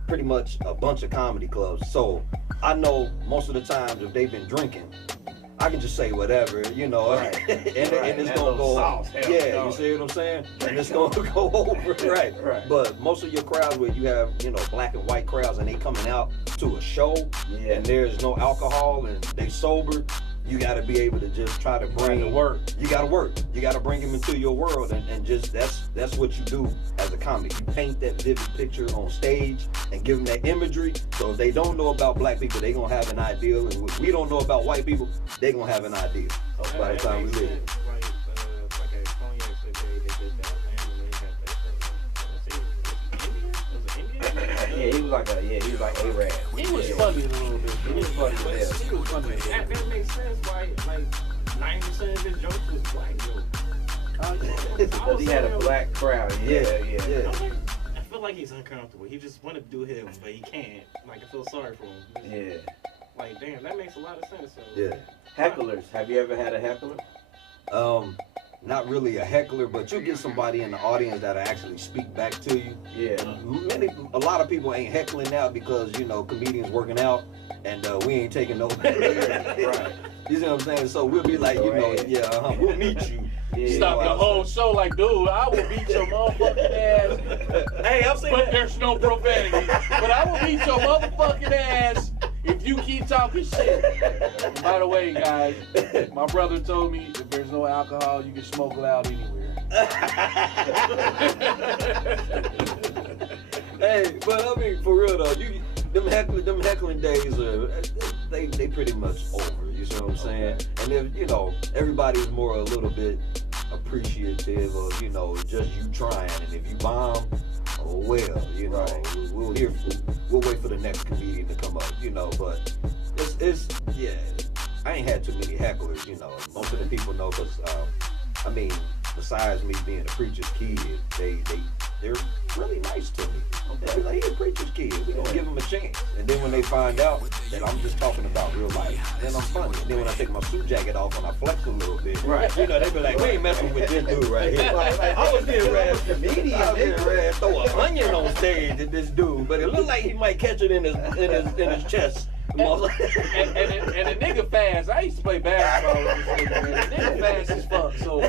pretty much a bunch of comedy clubs, so I know most of the times if they've been drinking, I can just say whatever, and it's gonna go. You see what I'm saying? And it's gonna go over, right? But most of your crowds where you have black and white crowds and they coming out to a show and there's no alcohol and they sober. You got to be able to just try to bring the work. You got to work. You got to bring them into your world, and just that's what you do as a comic. You paint that vivid picture on stage and give them that imagery. So if they don't know about black people, they gonna have an idea, and if we don't know about white people, they gonna have an idea by the time we live it. Yeah, he was like A-Rad. He was funny a little bit. He was funny as hell. That makes sense why 90% of his jokes was black jokes. Because he had a black crowd. Yeah. I feel like he's uncomfortable. He just want to do him, but he can't. Like, I feel sorry for him. Yeah. Like, damn, that makes a lot of sense. So. Yeah. Hecklers. Have you ever had a heckler? Not really a heckler, but you get somebody in the audience that'll actually speak back to you. Yeah. A lot of people ain't heckling now because comedians working out, and we ain't taking no. Right. You see what I'm saying? So we'll be like, we'll meet you. Stop the whole show like, dude, I will beat your motherfucking ass. Hey, I'm saying but there's no profanity. But I will beat your motherfucking ass if you keep talking shit. And by the way, guys, my brother told me if there's no alcohol, you can smoke loud anywhere. Hey, but I mean, for real though, them heckling days are they pretty much over. You see what I'm saying? And if everybody's more a little bit appreciative of just you trying, and if you bomb, oh well, we'll wait for the next comedian to come up, but it's I ain't had too many hecklers, most of the people know because I mean, besides me being a preacher's kid, they're really nice to me. They're like, he a preacher's kid. We gonna give him a chance. And then when they find out that I'm just talking about real life, then I'm funny. And then when I take my suit jacket off and I flex a little bit, they be like, we ain't messing with this dude right here. I was getting ready to throw an onion on stage at this dude, but it looked like he might catch it in his chest. And the nigga fast. I used to play basketball with this nigga, man. The nigga fast as fuck. So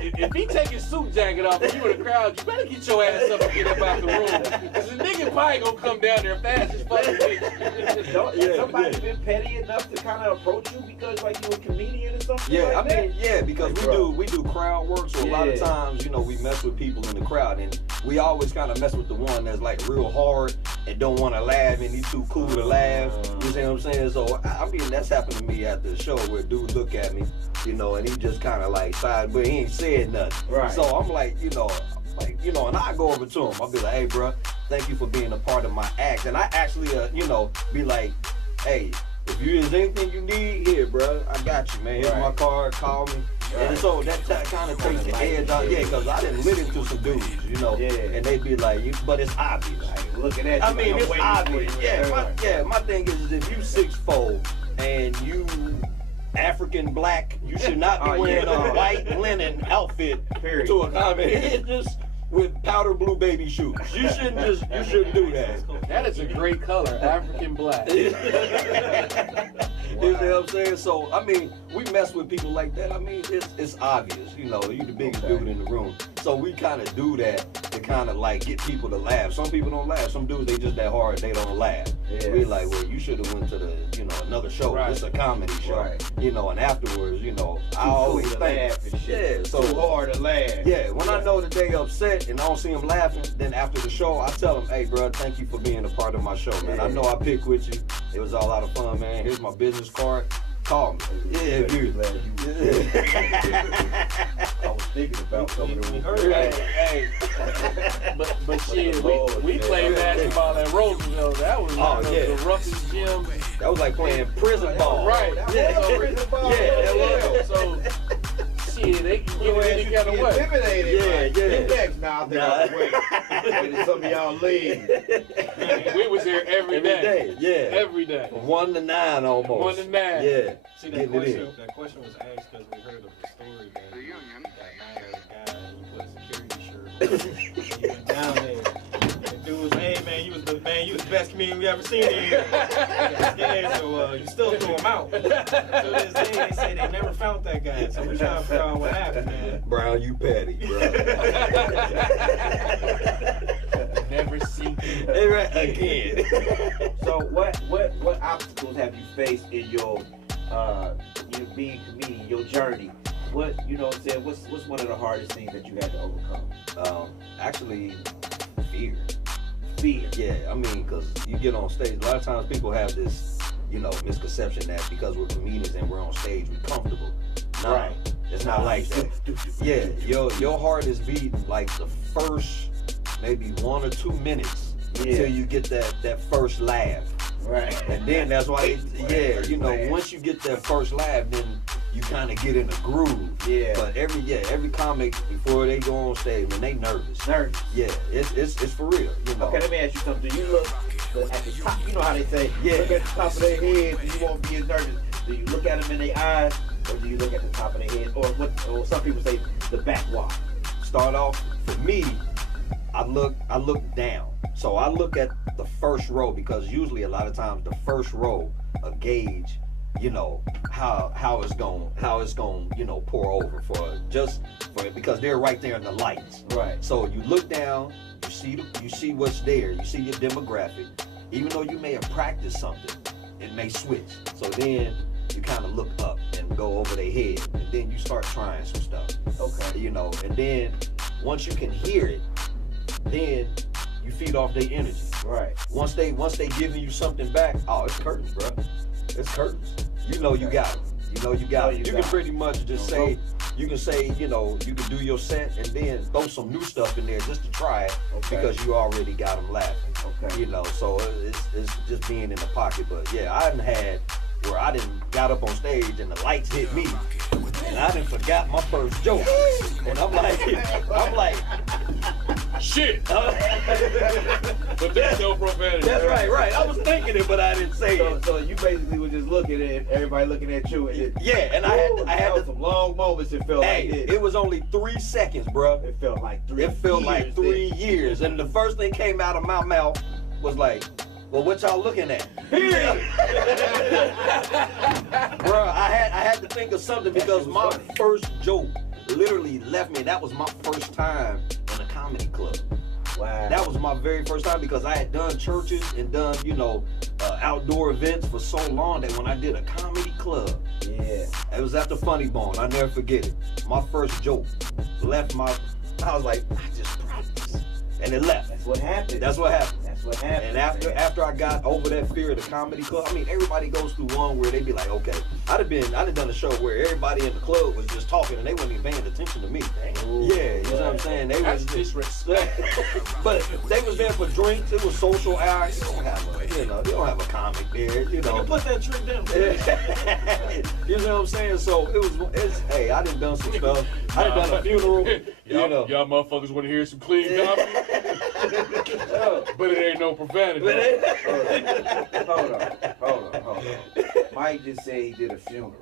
if he take his suit jacket off and you in the crowd, you better get your ass up and get up out the room. Cause the nigga probably gonna come down there fast as fuck. Has somebody been petty enough to kind of approach you because like you a comedian or something? Because we do crowd work, so a lot of times, we mess with people in the crowd, and we always kind of mess with the one that's like real hard and don't want to laugh, and he's too cool to laugh. You see what I'm saying? So I mean, that's happened to me at the show where dude look at me, and he just kind of like side, but he ain't said nothing. Right. So I'm like, and I go over to him. I'll be like, hey, bro, thank you for being a part of my act, and I actually, be like, hey, if there's anything you need, here, bro, I got you, man. Here's my card. Call me. And so that kind of takes the edge out. Yeah, because I didn't lit into some dudes, you know, and they be like, but it's obvious. Like, looking at you. I mean, like, it's obvious. My thing is if you 6'4" and you African black, you should not be wearing a white linen outfit to a comedy. It's just with powder blue baby shoes. You shouldn't do that. That is a great color, African black. You know what I'm saying? So I mean, we mess with people like that. I mean, it's obvious. You know, you the biggest dude in the room. So we kind of do that to kind of like get people to laugh. Some people don't laugh. Some dudes, they just that hard, they don't laugh. Yeah. We like, well, you should have went to the, another show. Right. It's a comedy show. Right. And afterwards, I always laugh and shit. Yeah, so too hard to laugh. Yeah, when I know that they upset and I don't see them laughing, then after the show, I tell them, hey, bro, thank you for being a part of my show, man. I know I picked with you. It was all out of fun, man. Here's my business card. Call me. Yeah, dude. I was thinking about coming to Hey. But shit, we played basketball at Roosevelt. That was the roughest gym. That was like playing prison ball. Right. Prison ball. Yeah, that was. So, shit, they can get any kind of way. Yeah. Next, now I think I'll wait. Some of y'all leave. We was there every day. Yeah. Every day. From 1 to 9 almost. 1 to 9. Yeah. See, that question was asked because we heard of the story that that guy, he put a security shirt on. He went down there. The dude was, hey man, you was the best comedian we ever seen here. Yeah, so you still threw him out. To this day, they say they never found that guy. So we're trying to figure out what happened, man. Brown, you petty, bro. Never seen him again. So what obstacles have you faced in your being a comedian, your journey? What what's one of the hardest things that you had to overcome? Actually, fear. Fear. Yeah, I mean, because you get on stage, a lot of times people have this, misconception that because we're comedians and we're on stage, we're comfortable. No, right. It's not like that. Yeah, your heart is beating like the first maybe 1 or 2 minutes until you get that first laugh. Right. And then that's why, once you get that first laugh, then you kind of get in a groove. Yeah. But every comic before they go on stage, man, they nervous. Yeah, it's for real. Okay, let me ask you something. Do you look at the top? You know how they say, look at the top of their head, and you won't be as nervous. Do you look at them in their eyes, or do you look at the top of their head, or some people say the back wall? Start off for me. I look down. So I look at the first row because usually a lot of times the first row a gauge, how it's going pour over because they're right there in the lights. Right. So you look down, you see what's there, you see your demographic. Even though you may have practiced something, it may switch. So then you kind of look up and go over their head, and then you start trying some stuff. Okay. And then once you can hear it, then you feed off their energy. Right. Once they giving you something back, it's curtains, bro. It's curtains. You got them. You can pretty much just say, you can do your set and then throw some new stuff in there just to try it because you already got them laughing. Okay. So it's just being in the pocket. But yeah, I done had where I done got up on stage and the lights hit me and I done forgot my first joke. And I'm like, shit. But there's no profanity. That's right. I was thinking it, but I didn't say it. So you basically were just looking at everybody looking at you. And I had some long moments. It felt like this. It was only 3 seconds, bro. It felt like 3 years. It felt like 3 years. And the first thing came out of my mouth was like, well, what y'all looking at? Bro, I had to think of something because my first joke literally left me. That was my first time in a comedy club. Wow. That was my very first time because I had done churches and done, outdoor events for so long that when I did a comedy club, it was at the Funny Bone. I never forget it. My first joke left I was like, I just practiced. And it left. That's what happened. And after I got over that fear of the comedy club, I mean, everybody goes through one where they be like, okay, I done done a show where everybody in the club was just talking and they wasn't even paying attention to me. Ooh, you know what I'm saying? They That's was disrespect. But they was there for drinks. It was social hours. They don't have a comic there. You can put that trick down. You know what I'm saying? So hey, I done some stuff. I done a funeral. Y'all motherfuckers want to hear some clean comedy? But it ain't no profanity. Hold on. Mike just said he did a funeral.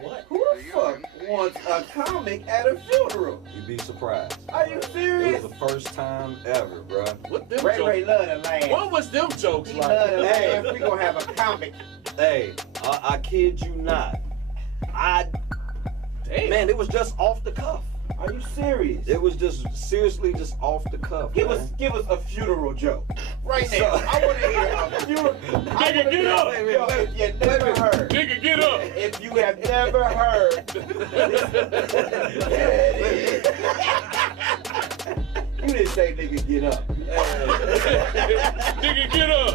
What? Who the fuck wants a comic at a funeral? You'd be surprised. Are you serious? It was the first time ever, bruh. What them Ray jokes? love to laugh. What was them jokes He like? love to Hey. laugh. We gonna have a comic. Hey, I kid you not. Damn. Man, it was just off the cuff. Are you serious? It was just seriously just off the cuff. Give man. us a funeral joke right now. I want to hear a funeral. Nigga, get up. Yo, if you never heard. Nigga, get up. If you have never heard. You didn't say nigga get up. Nigga, get up.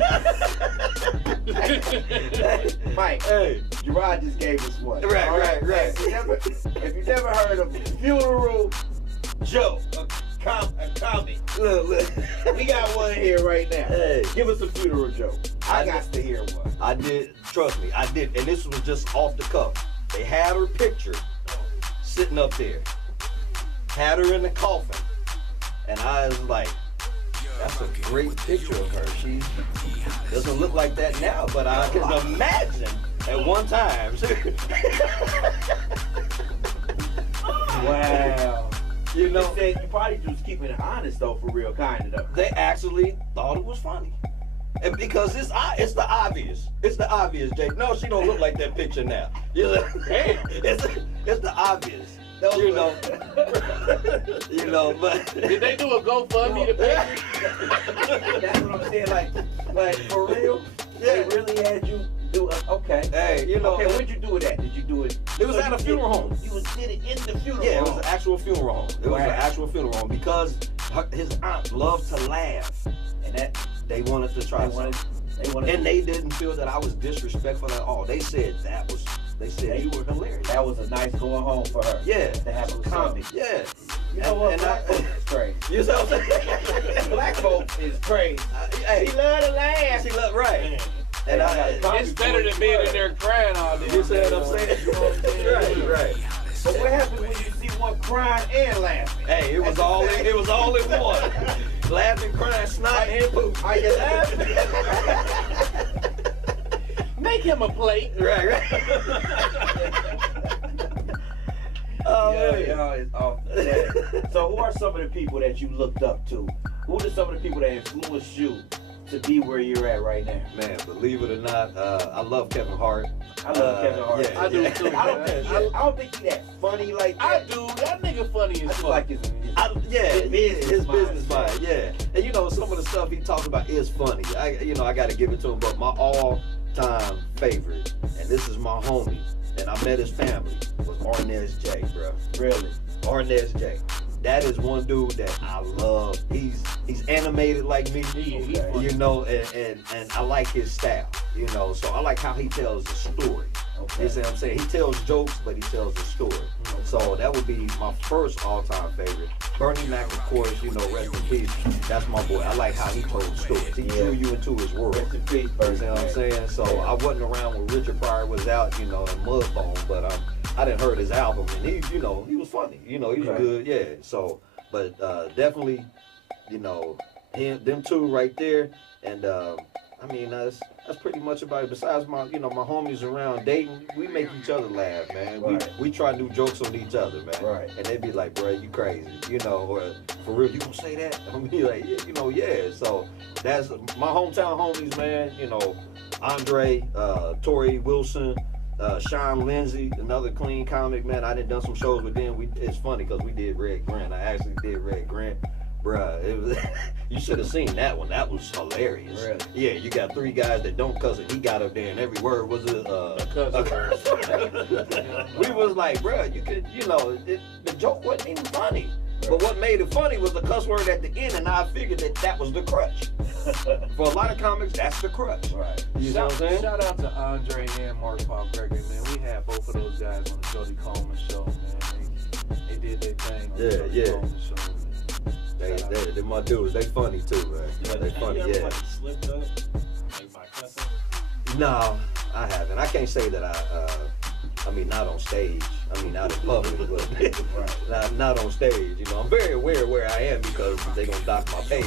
Mike, Hey, Gerard just gave us one. Right, All right. If you never heard of a funeral joke, a comic, look. we got one here right now. Hey. Give us a funeral joke. I got to hear one. I did, trust me, I did, and this was just off the cuff. They had her picture sitting up there, had her in the coffin, and I was like, that's a great picture of her. She doesn't look like that now, but I can imagine at one time. Wow. You know, They said you probably just keeping it honest though, for real, kind of. they actually thought it was funny. And because it's the obvious. It's the obvious, Jake. No, she don't look like that picture now. You know, it's the obvious. You know, but Did they do a GoFundMe to pay? That's what I'm saying. Like for real. They really had you do it. Okay. Hey, you know, Okay, where'd you do it at? Did you do it? It was at a funeral home. You did it in the funeral Yeah, it was home. an actual funeral home. It was an actual funeral home because his aunt loved to laugh, And that they wanted to try they wanted. something. And they didn't feel that I was disrespectful at all. They said you were hilarious. That was a nice going home for her. Yeah. To have a comic. Yeah. You know what? And Black folks is crazy. You know what I'm saying? Black folks is crazy. Hey, He love to laugh. she looked right. And It's better than being in there crying all day. You see what I'm saying? Right. But what happens when you see one crying and laughing? Hey, it was all in one. Laughing, crying, snot, and poop. Are you laughing? Make him a plate. Right. Oh, man. Y'all is off the chain. So who are some of the people that you looked up to? Who are some of the people that influenced you to be where you're at right now? Man, believe it or not, I love Kevin Hart. I love Kevin Hart. Yeah, I do too. I don't think he that funny like that. I do. That nigga funny I as just fuck. like his His business mindset. mind, yeah. And you know, some of the stuff he talks about is funny. I got to give it to him. But my all-time favorite, and this is my homie, and I met his family, was Arnez J, bro. Really. Arnez J. That is one dude that I love. He's animated like me, Okay. you know, and I like his style, you know. So I like how he tells the story. Okay. You see what I'm saying? He tells jokes, but he tells a story. So that would be my first all-time favorite. Bernie Mac, of course, you know, rest in peace. That's my boy. I like how he told stories. He drew you into his world. Rest in peace, You Bernie see what I'm Mac. saying? So I wasn't around when Richard Pryor was out, you know, and Mudbone, but I didn't heard his album, and he was funny. You know, he was Right. good, yeah. So, but definitely, you know, them two right there, and I mean that's pretty much about it. Besides my homies around Dayton, we make each other laugh, man. Right. We try new jokes on each other, man. Right. And they be like, bro, you crazy, you know, or for real, you gonna say that? I'm be like, yeah, you know, yeah. So that's my hometown homies, man. You know, Andre, Tori Wilson. Sean Lindsay, another clean comic, man. I done some shows with them. It's funny because we did Red Grant. I actually did Red Grant. Bruh, it was you should have seen that one. That was hilarious. Really? Yeah, you got three guys that don't cuss, and he got up there, and every word was a cuss We was like, bruh, you could, you know, the joke wasn't even funny. But what made it funny was the cuss word at the end, and I figured that was the crutch. For a lot of comics, that's the crutch. Right. You know what I'm saying? Shout out to Andre and Mark Paul Gregory, man. We had both of those guys on the Jody Coleman show, man. They did their thing on the Jody Yeah. Coleman show, man. They my dudes. They funny too, man. They funny, Have you ever, yeah. like, slipped up, like by cussing? No, I haven't. I can't say that I mean, not on stage. I mean, not in public, but not on stage. You know, I'm very aware where I am because they're gonna dock my pay.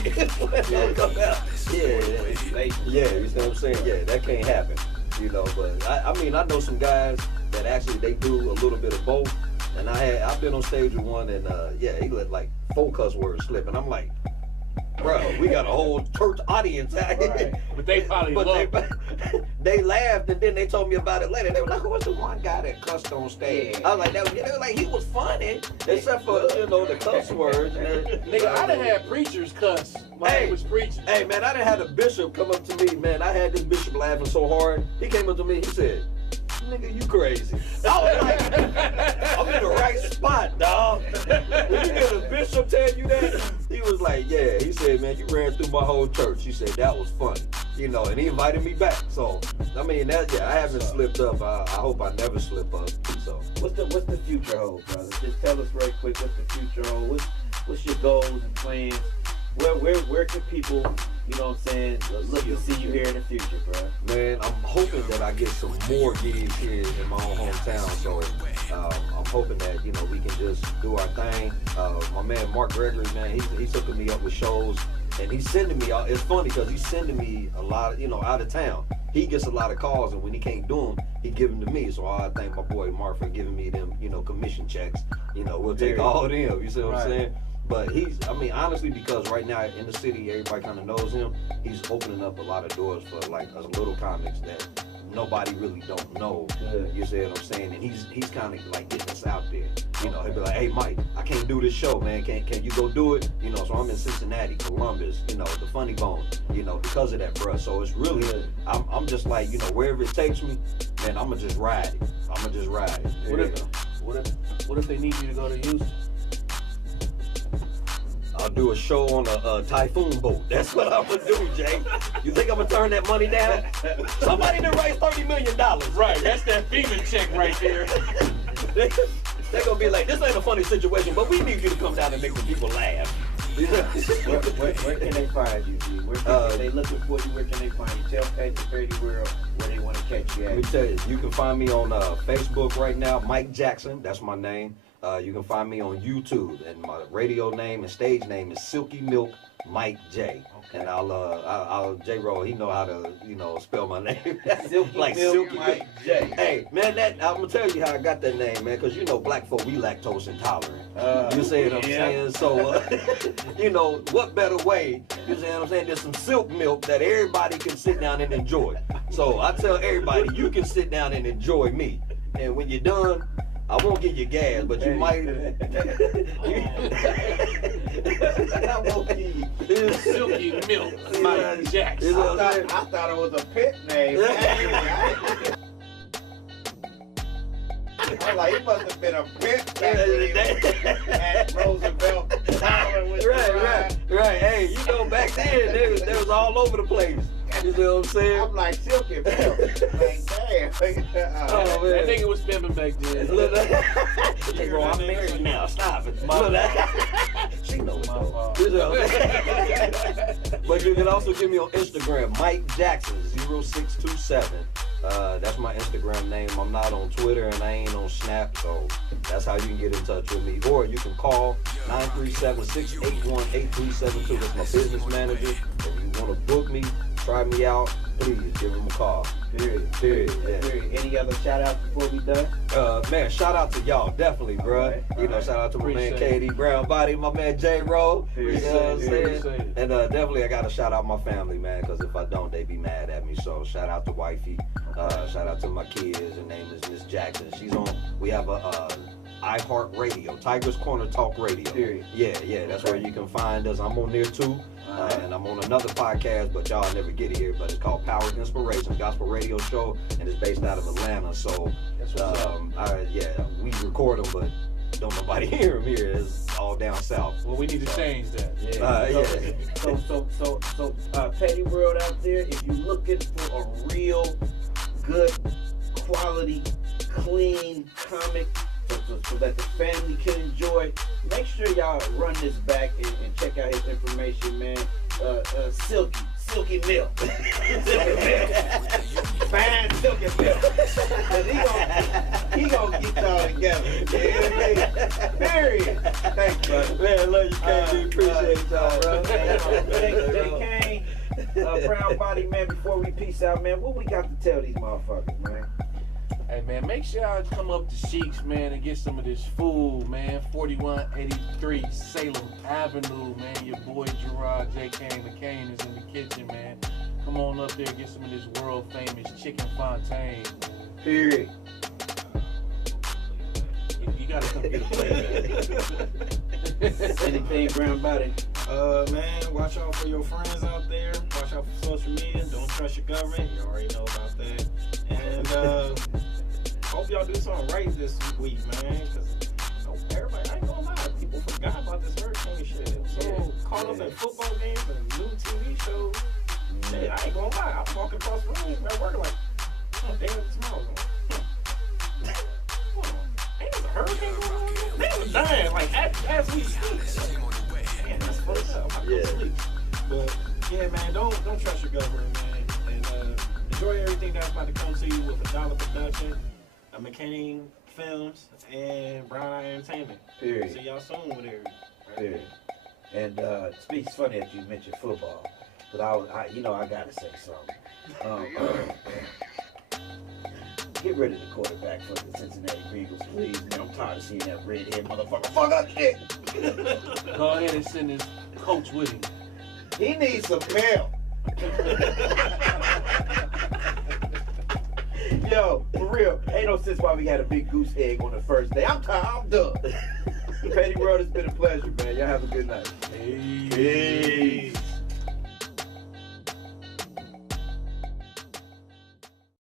Yeah, you see what I'm saying? Yeah, that can't happen. You know, but I mean, I know some guys that actually they do a little bit of both. And I've been on stage with one, and he let like 4 cuss words slip, and I'm like, bro, we got a whole church audience out here. Right. But they probably they laughed, and then they told me about it later. They were like, "Who was the one guy that cussed on stage?" I was like, they were like, he was funny, except for the cuss words. Nigga, I done had preachers cuss while they was preaching. Hey man, I done had a bishop come up to me, man. I had this bishop laughing so hard. He came up to me, he said, "Nigga, you crazy." I was like, I'm in the right spot, dog. When you get a bishop tell you that, he was like, yeah. He said, man, you ran through my whole church. He said, that was funny. You know, and he invited me back. So, I mean, I haven't slipped up. I hope I never slip up. So, what's the future hold, brother? Just tell us right quick what's the future hold. What's your goals and plans? Where can people, you know what I'm saying, look to see you here in the future, bro? Man, I'm hoping that I get some more gigs here in my own hometown. So I'm hoping that, you know, we can just do our thing. My man Mark Gregory, man, he's hooking me up with shows. And he's sending me, it's funny because he's sending me a lot of, out of town. He gets a lot of calls, and when he can't do them, he give them to me. So I thank my boy Mark for giving me them, commission checks. We'll take all of them, you see what I'm saying? But honestly, because right now in the city, everybody kind of knows him, he's opening up a lot of doors for like us little comics that nobody really don't know. You see what I'm saying? And he's kind of like getting us out there. He'll be like, hey Mike, I can't do this show, man. Can you go do it? So I'm in Cincinnati, Columbus, the Funny Bone, because of that, bruh. So it's really, I'm just like, wherever it takes me, man, I'ma just ride it. What if they need you to go to Houston? I'll do a show on a typhoon boat. That's what I'm gonna do, Jay. You think I'm gonna turn that money down? Somebody to raise $30 million. Right, that's that FEMA check right there. They're gonna be like, this ain't a funny situation, but we need you to come down and make the people laugh. Where can they find you, G? Where can they looking for you? Where can they find you? Tell Pat the Petty World where they want to catch you at. Let me tell you, you can find me on Facebook right now, Mike Jackson. That's my name. You can find me on YouTube, and my radio name and stage name is Silky Mike J. Okay. And I'll J-Roll, he know how to, spell my name. Silky Mike J. Hey, man, I'm gonna tell you how I got that name, man, because black folk, we lactose intolerant. You see what I'm saying? So, what better way, you see what I'm saying? There's some silk milk that everybody can sit down and enjoy. So I tell everybody, you can sit down and enjoy me. And when you're done, I won't give you gas, but you might. I won't give you Silky Milk, Mike Jackson. I thought it was a pet name. I'm like, it must have been a pet back at Roosevelt. Right. Hey, back then they was all over the place. You know what I'm saying? I'm like, Silky Milk. Like, damn. Oh, man. That nigga was pimping back then. Hey, bro, I'm married now. Stop it. She knows. But you can also get me on Instagram, Mike Jackson 0627. That's my Instagram name. I'm not on Twitter and I ain't on Snap, so that's how you can get in touch with me. Or you can call 937-681-8372. That's my business manager. If you want to book me, try me out, please give him a call. Period. Yeah. Any other shout outs before we done? Man, shout out to y'all, definitely, bro. Shout out to my man KD Brown Body, my man J-Roll. You know what I'm saying? And definitely I gotta shout out my family, man, because if I don't, they be mad at me. So shout out to wifey. Shout out to my kids. Her name is Miss Jackson. We have a iHeart Radio, Tiger's Corner Talk Radio. Yeah, that's where you can find us. I'm on there too. And I'm on another podcast, but y'all never get it here. But it's called Power Inspiration Gospel Radio Show, and it's based out of Atlanta. So, we record them, but don't nobody hear them here. It's all down south. Well, we need to change that. So, Petty World out there, if you're looking for a real good quality, clean comic so that the family can enjoy, make sure y'all run this back and check out his information, man. Silky Milk. Fine Silky Milk. Cause he gonna y'all together. Yeah, period. Thanks, brother. Man, I love you, KD. Appreciate y'all, bro. Jay Kane, Brown Body, man, before we peace out, man, what we got to tell these motherfuckers, man? Hey man, make sure y'all come up to Sheik's, man, and get some of this food, man. 4183 Salem Avenue, man. Your boy Gerard J. Kane, the Kane is in the kitchen, man. Come on up there, get some of this world famous chicken fontaine. Period. You gotta come get a plate, man. Anything, Brown Body? Man, watch out for your friends out there. Watch out for social media. Don't trust your government. You already know about that. And hope y'all do something right this week, man. Because everybody, I ain't gonna lie, people forgot about this hurricane shit. So caught up in football games and new TV shows. Shit, I ain't gonna lie. I'm walking across the room at work like, oh damn, it's tomorrow. Ain't there a hurricane going on? Niggas dying like as we speak. Man, that's fucked up. I'm not gonna sleep. But yeah, man, don't trust your government, man. And enjoy everything that's about to come to you with a dollar production, a McCain Films, and Brown Eye Entertainment. Period. See y'all soon with everything. Period. And it's funny that you mentioned football, because I gotta say something. Get rid of the quarterback for the Cincinnati Bengals, please, man. I'm tired of seeing that redhead motherfucker. Fuck up shit. Go ahead and send his coach with him. He needs some help. Yo, for real, ain't no sense why we had a big goose egg on the first day. I'm tired. I'm done. Petty World, it's been a pleasure, man. Y'all have a good night. Hey. Peace.